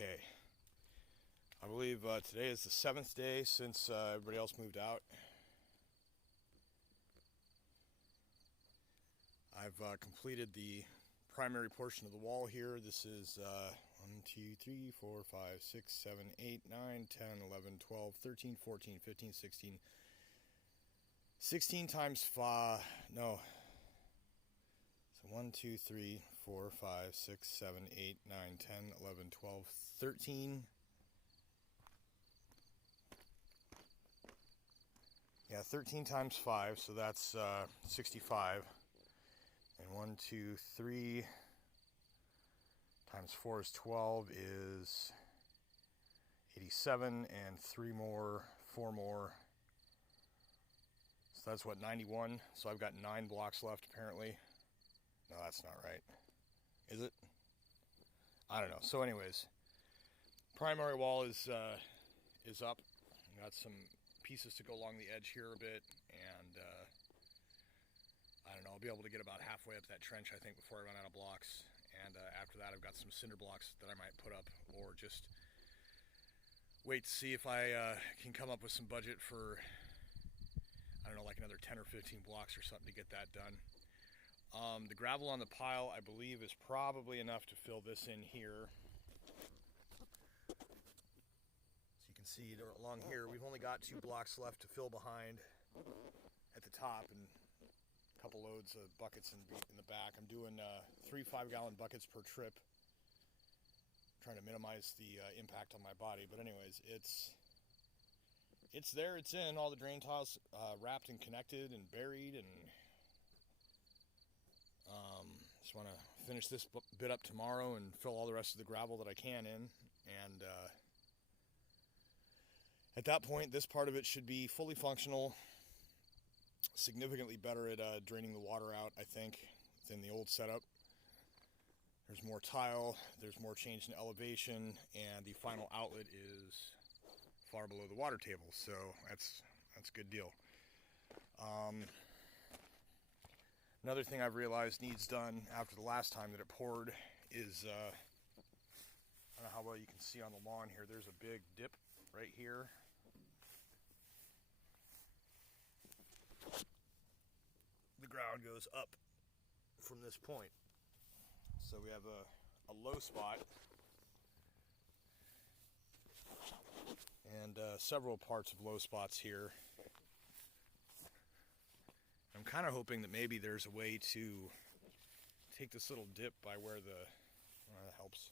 Okay, I believe today is the 7th day since everybody else moved out. I've completed the primary portion of the wall here. This is 1, 2, 3, 4, 5, 6, 7, 8, 9, 10, 11, 12, 13, 14, 15, 16. 16 times 5, no. So 1, 2, 3, 4, 5, 6, 7, 8, 9, 10, 11, 12, 13. Yeah, 13 times 5, so that's 65. And 1, 2, 3 times 4 is 12 is 87, and 3 more, 4 more. So that's what, 91? So I've got 9 blocks left apparently. No, that's not right. Is it? I don't know. So anyways, primary wall is up. Got some pieces to go along the edge here a bit, and I don't know, I'll be able to get about halfway up that trench, I think, before I run out of blocks. And after that, I've got some cinder blocks that I might put up, or just wait to see if I can come up with some budget for, I don't know, like another 10 or 15 blocks or something to get that done. The gravel on the pile, I believe, is probably enough to fill this in here. So you can see along here, we've only got 2 blocks left to fill behind at the top, and a couple loads of buckets in the back. I'm doing 3 5-gallon buckets per trip, trying to minimize the impact on my body. But anyways, it's there, it's in, all the drain tiles wrapped and connected and buried, and just want to finish this bit up tomorrow and fill all the rest of the gravel that I can in. And at that point, this part of it should be fully functional, significantly better at draining the water out, I think, than the old setup. There's more tile, there's more change in elevation, and the final outlet is far below the water table, so that's a good deal. Another thing I've realized needs done after the last time that it poured is, I don't know how well you can see on the lawn here, there's a big dip right here. The ground goes up from this point. So we have a low spot and several parts of low spots here. I'm kind of hoping that maybe there's a way to take this little dip by where that helps.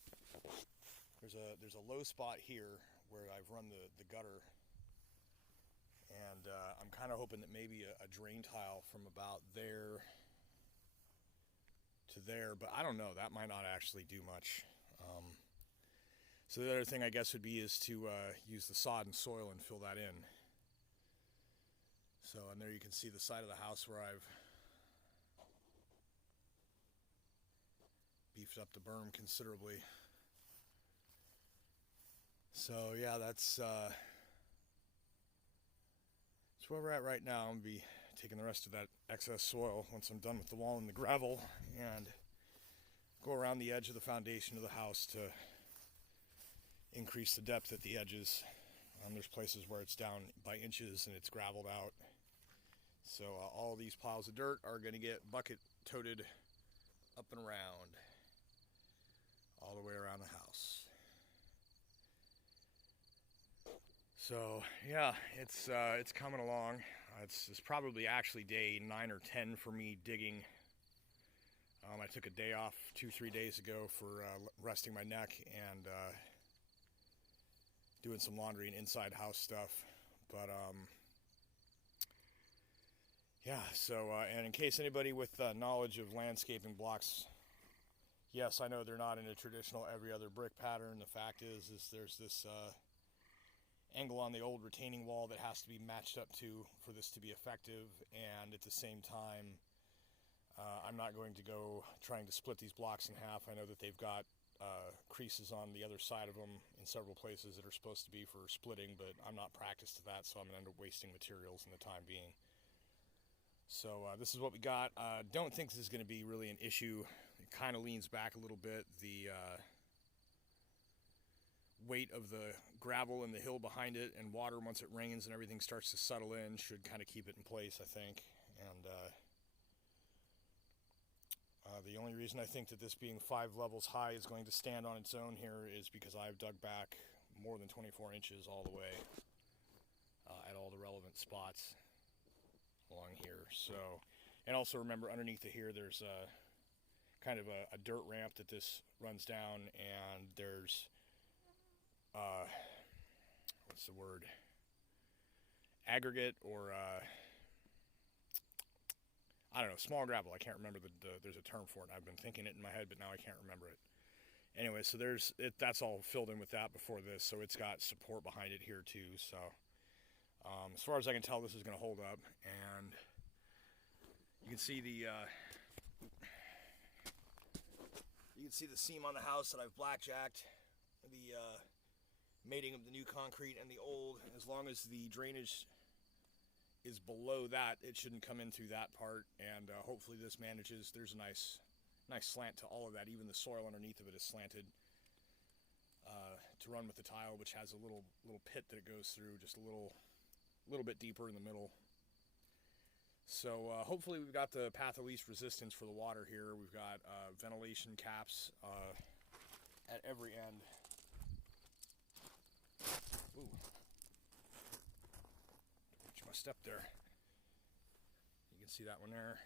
There's a low spot here where I've run the gutter, and I'm kind of hoping that maybe a drain tile from about there to there, but I don't know, that might not actually do much. So the other thing I guess would be is to use the sod and soil and fill that in. So, and there you can see the side of the house where I've beefed up the berm considerably. So yeah, that's where we're at right now. I'm going to be taking the rest of that excess soil once I'm done with the wall and the gravel, and go around the edge of the foundation of the house to increase the depth at the edges. There's places where it's down by inches and it's graveled out. So all these piles of dirt are going to get bucket toted up and around, all the way around the house. So yeah, it's coming along. It's probably actually day 9 or 10 for me digging. I took a day off 2-3 days ago for resting my neck and doing some laundry and inside house stuff. But yeah, so and in case anybody with knowledge of landscaping blocks, yes, I know they're not in a traditional every other brick pattern. The fact is there's this angle on the old retaining wall that has to be matched up to for this to be effective, and at the same time, I'm not going to go trying to split these blocks in half. I know that they've got creases on the other side of them in several places that are supposed to be for splitting, but I'm not practiced at that, so I'm going to end up wasting materials in the time being. So this is what we got. Don't think this is going to be really an issue. It kind of leans back a little bit. The weight of the gravel and the hill behind it, and water once it rains and everything starts to settle in should kind of keep it in place, I think. And the only reason I think that this being 5 levels high is going to stand on its own here is because I've dug back more than 24 inches all the way at all the relevant spots along here. So, and also remember, underneath it here there's kind of a dirt ramp that this runs down, and there's what's the word, aggregate, or I don't know, small gravel. I can't remember there's a term for it. I've been thinking it in my head, but now I can't remember it. Anyway, so that's all filled in with that before this, so it's got support behind it here too. So as far as I can tell, this is going to hold up, and you can see the seam on the house that I've blackjacked, the mating of the new concrete and the old. As long as the drainage is below that, it shouldn't come in through that part, and hopefully this manages. There's a nice slant to all of that. Even the soil underneath of it is slanted to run with the tile, which has a little pit that it goes through, just a little bit deeper in the middle. So hopefully we've got the path of least resistance for the water here. We've got ventilation caps at every end. Ooh. Watch my step there. You can see that one there.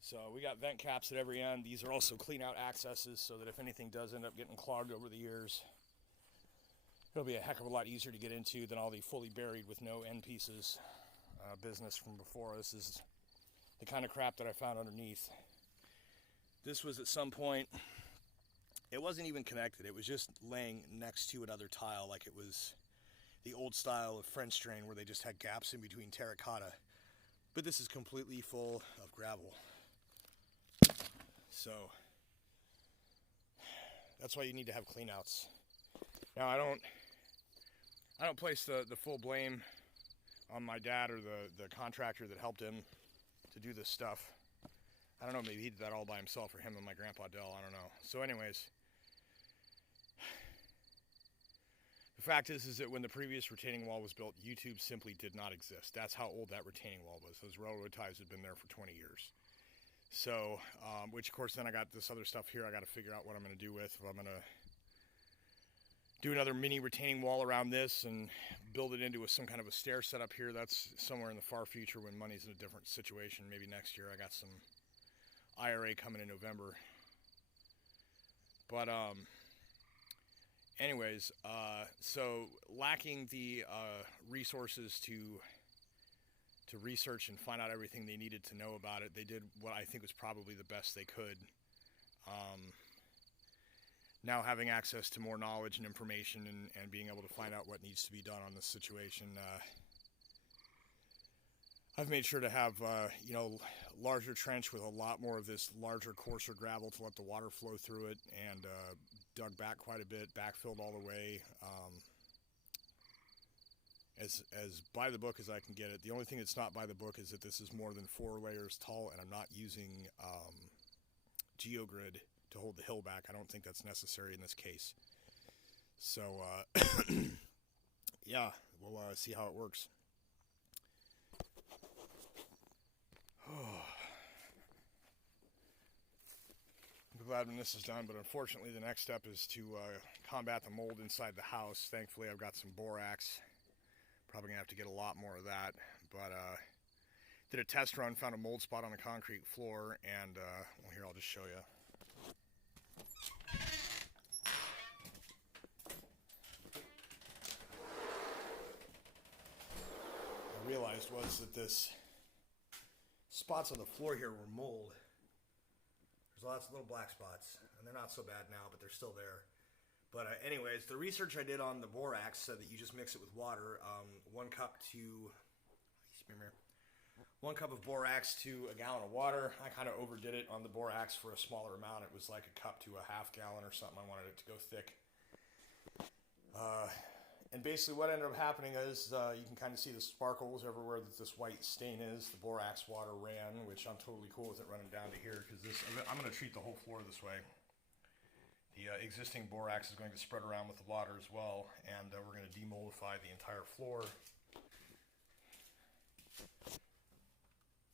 So we got vent caps at every end. These are also clean out accesses so that if anything does end up getting clogged over the years, it'll be a heck of a lot easier to get into than all the fully buried with no end pieces business from before. This is the kind of crap that I found underneath. This was at some point, it wasn't even connected. It was just laying next to another tile, like it was the old style of French drain where they just had gaps in between terracotta. But this is completely full of gravel. So that's why you need to have cleanouts. Now I don't place the full blame on my dad or the contractor that helped him to do this stuff. I don't know, maybe he did that all by himself, or him and my grandpa Dell, I don't know. So anyways, the fact is that when the previous retaining wall was built, YouTube simply did not exist. That's how old that retaining wall was. Those railroad ties had been there for 20 years. So, which of course then I got this other stuff here I got to figure out what I'm going to do with. If I'm going to do another mini retaining wall around this and build it into some kind of a stair setup here, that's somewhere in the far future when money's in a different situation. Maybe next year. I got some IRA coming in November. But anyways, so lacking the resources to research and find out everything they needed to know about it, they did what I think was probably the best they could. Now having access to more knowledge and information and being able to find out what needs to be done on this situation, I've made sure to have larger trench with a lot more of this larger, coarser gravel to let the water flow through it, and dug back quite a bit, backfilled all the way, as by the book as I can get it. The only thing that's not by the book is that this is more than 4 layers tall, and I'm not using GeoGrid to hold the hill back. I don't think that's necessary in this case. So yeah, we'll see how it works. I'm glad when this is done, but unfortunately the next step is to combat the mold inside the house. Thankfully I've got some borax. Probably gonna have to get a lot more of that, but did a test run, found a mold spot on the concrete floor, and well, here, I'll just show you. I realized was that this spots on the floor here were mold. There's lots of little black spots, and they're not so bad now, but they're still there. But anyways, the research I did on the borax said that you just mix it with water. 1 cup of borax to a gallon of water. I kind of overdid it on the borax for a smaller amount. It was like a cup to a half gallon or something. I wanted it to go thick. And basically what ended up happening is you can kind of see the sparkles everywhere that this white stain is. The borax water ran, which I'm totally cool with it running down to here because I'm going to treat the whole floor this way. The existing borax is going to spread around with the water as well, and we're going to demoldify the entire floor.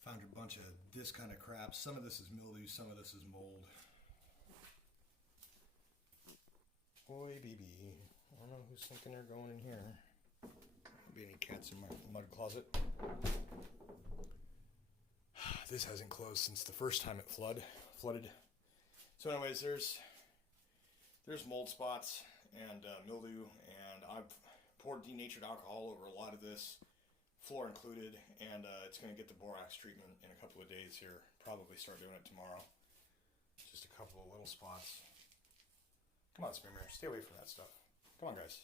Found a bunch of this kind of crap. Some of this is mildew, some of this is mold. Boy, BB. I don't know who's thinking they're going in here. Be any cats in my mud closet? This hasn't closed since the first time it flooded. So, anyways, there's mold spots and mildew, and I've poured denatured alcohol over a lot of this, floor included, and it's going to get the borax treatment in a couple of days here. Probably start doing it tomorrow. Just a couple of little spots. Come on, Spimmer, stay away from that stuff. Come on, guys.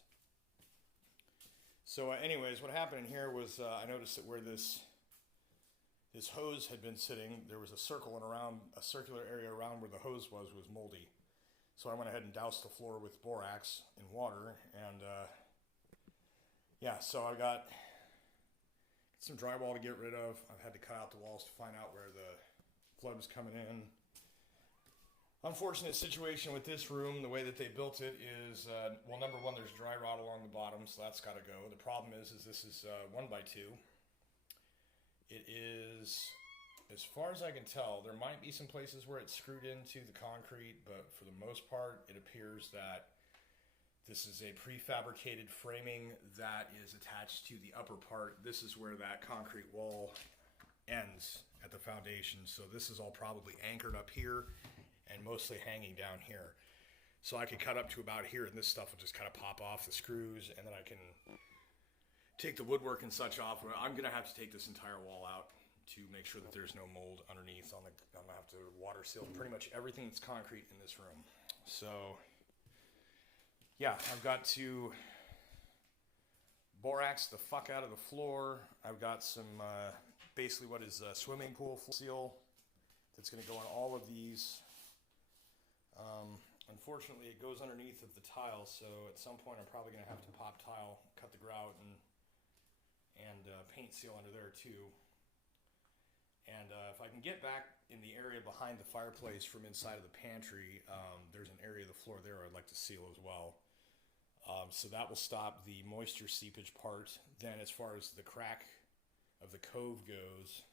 So anyways, what happened in here was I noticed that where this hose had been sitting, there was a circular area around where the hose was moldy. So I went ahead and doused the floor with borax in water, and yeah, so I got some drywall to get rid of. I've had to cut out the walls to find out where the flood was coming in. Unfortunate situation with this room, the way that they built it is, well, number one, there's dry rot along the bottom, so that's got to go. The problem is this is 1x2. It is, as far as I can tell, there might be some places where it's screwed into the concrete, but for the most part, it appears that this is a prefabricated framing that is attached to the upper part. This is where that concrete wall ends at the foundation, so this is all probably anchored up here and mostly hanging down here. So I could cut up to about here, and this stuff will just kind of pop off the screws, and then I can take the woodwork and such off. I'm gonna have to take this entire wall out to make sure that there's no mold underneath. I'm gonna have to water seal pretty much everything that's concrete in this room. So yeah, I've got to borax the fuck out of the floor. I've got some basically what is a swimming pool seal that's gonna go on all of these. Unfortunately, it goes underneath of the tile, so at some point I'm probably going to have to pop tile, cut the grout, and paint seal under there too. And if I can get back in the area behind the fireplace from inside of the pantry, there's an area of the floor there I'd like to seal as well. So that will stop the moisture seepage part. Then as far as the crack of the cove goes,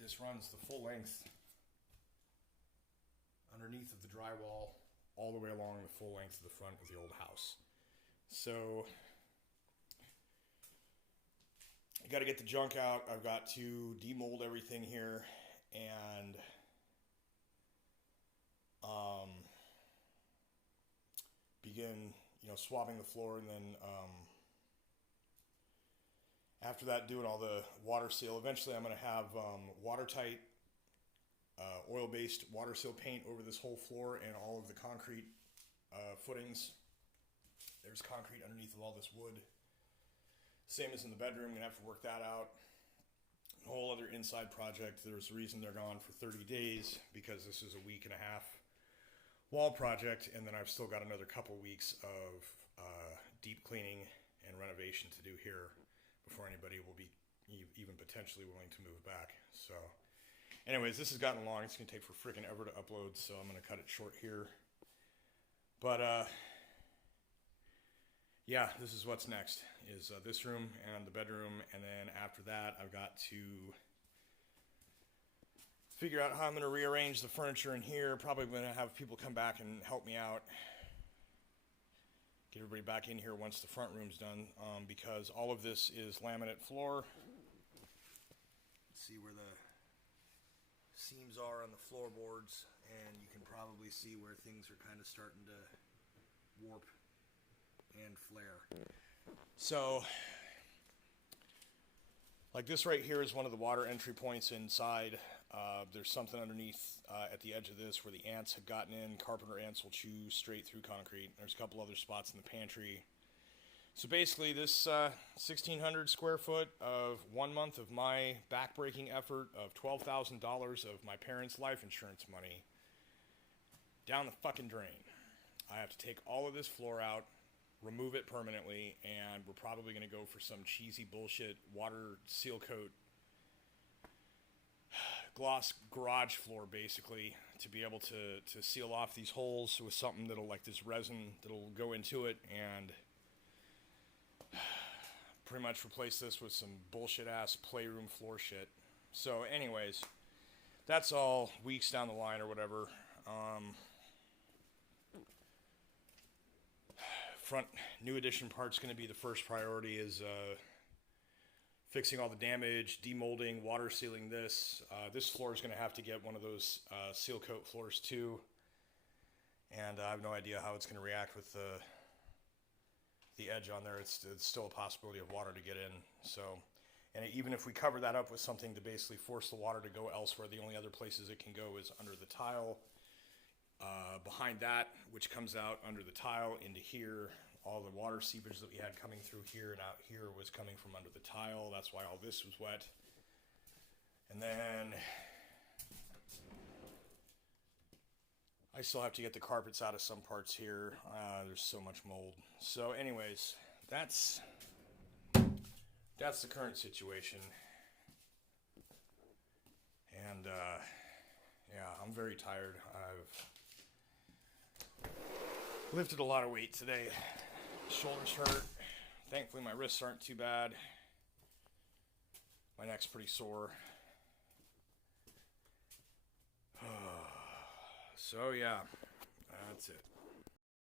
this runs the full length underneath of the drywall all the way along the full length of the front of the old house. So I got to get the junk out. I've got to demold everything here and begin, swabbing the floor, and then after that, doing all the water seal. Eventually, I'm going to have watertight, oil-based water seal paint over this whole floor and all of the concrete footings. There's concrete underneath of all this wood. Same as in the bedroom. I'm going to have to work that out. A whole other inside project. There's a reason they're gone for 30 days because this is a week and a half wall project, and then I've still got another couple weeks of deep cleaning and renovation to do here before anybody will be even potentially willing to move back. So anyways, this has gotten long. It's going to take for freaking ever to upload, so I'm going to cut it short here. But yeah, this is what's next, is this room and the bedroom, and then after that I've got to figure out how I'm going to rearrange the furniture in here. Probably going to have people come back and help me out, get everybody back in here once the front room's done, because all of this is laminate floor. Let's see where the seams are on the floorboards, and you can probably see where things are kind of starting to warp and flare. So like this right here is one of the water entry points inside. There's something underneath at the edge of this where the ants have gotten in. Carpenter ants will chew straight through concrete. There's a couple other spots in the pantry. So basically this 1,600 square foot of 1 month of my back-breaking effort of $12,000 of my parents' life insurance money down the fucking drain. I have to take all of this floor out, remove it permanently, and we're probably going to go for some cheesy bullshit water seal coat gloss garage floor, basically, to be able to seal off these holes with something that'll, like this resin that'll go into it, and pretty much replace this with some bullshit ass playroom floor shit. So anyways, that's all weeks down the line or whatever. Front new addition part's going to be the first priority, is fixing all the damage, demolding, water sealing this. This floor is going to have to get one of those seal coat floors too. And I have no idea how it's going to react with the edge on there. It's still a possibility of water to get in. So, and even if we cover that up with something to basically force the water to go elsewhere, the only other places it can go is under the tile. Behind that, which comes out under the tile into here. All the water seepage that we had coming through here and out here was coming from under the tile. That's why all this was wet. And then I still have to get the carpets out of some parts here. There's so much mold. So anyways, that's the current situation. And yeah, I'm very tired. I've lifted a lot of weight today. Shoulders hurt. Thankfully my wrists aren't too bad. My neck's pretty sore. So yeah, that's it.